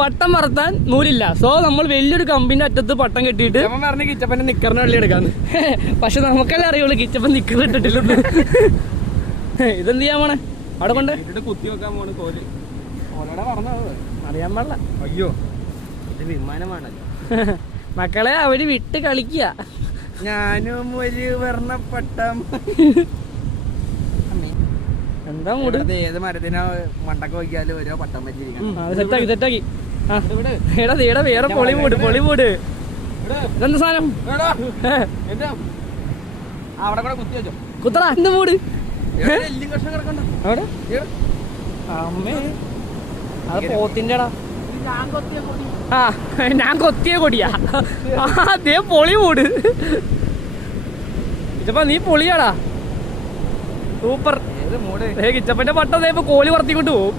പട്ടം പറത്താൻ നൂലില്ല. So നമ്മൾ വലിയൊരു കമ്പിന്റെ അറ്റത്ത് പട്ടം കെട്ടിയിട്ട് പറഞ്ഞ കിച്ചപ്പന്റെ നിക്കറിന് വെള്ളി എടുക്കാന്ന്. പക്ഷെ നമുക്കല്ലേ അറിയുള്ളൂ കിച്ചപ്പൻ നിക്കർ ഇട്ടിട്ടില്ല. ഇതെന്ത് ചെയ്യാൻ പോണേ? അവിടെ കൊണ്ട് കുത്തി വെക്കാൻ പോണ് കോല്. ഓലോടെ പറഞ്ഞത് അറിയാൻ പാടില്ല. അയ്യോ ഇത് വിമാനമാണല്ലോ. മക്കളെ അവര് വിട്ട് കളിക്കുക. ഞാനും ഒരു വർണ്ണപ്പട്ടം. എന്താ മൂട്? ഏത് മരത്തിനോ മണ്ടക്ക് നോക്കിയാലും ഓരോ പട്ടം വെച്ചിരിക്കണം. സെറ്റാക്കി. എടാ വേറെ പൊളി മൂട്. ഇതെന്താ സാധനം? അവിടെ കൂടെ കുത്തി വെച്ചോ. കുത്തറ എന്ത് മൂട്? കഷ്ണം കിടക്കണ്ട അവിടെ അമ്മേ അത് പോത്തിൻ്റെടാ. ഞാൻ കൊത്തിയ കൊടിയാ. അതേ പൊളി മൂട്. ഇച്ചപ്പ നീ പൊളിയാടാ. സൂപ്പർ. ഏത് മൂട്? കിച്ചപ്പന്റെ പട്ടം ഇപ്പൊ കോലി പറത്തിക്കൊണ്ട് പോവും.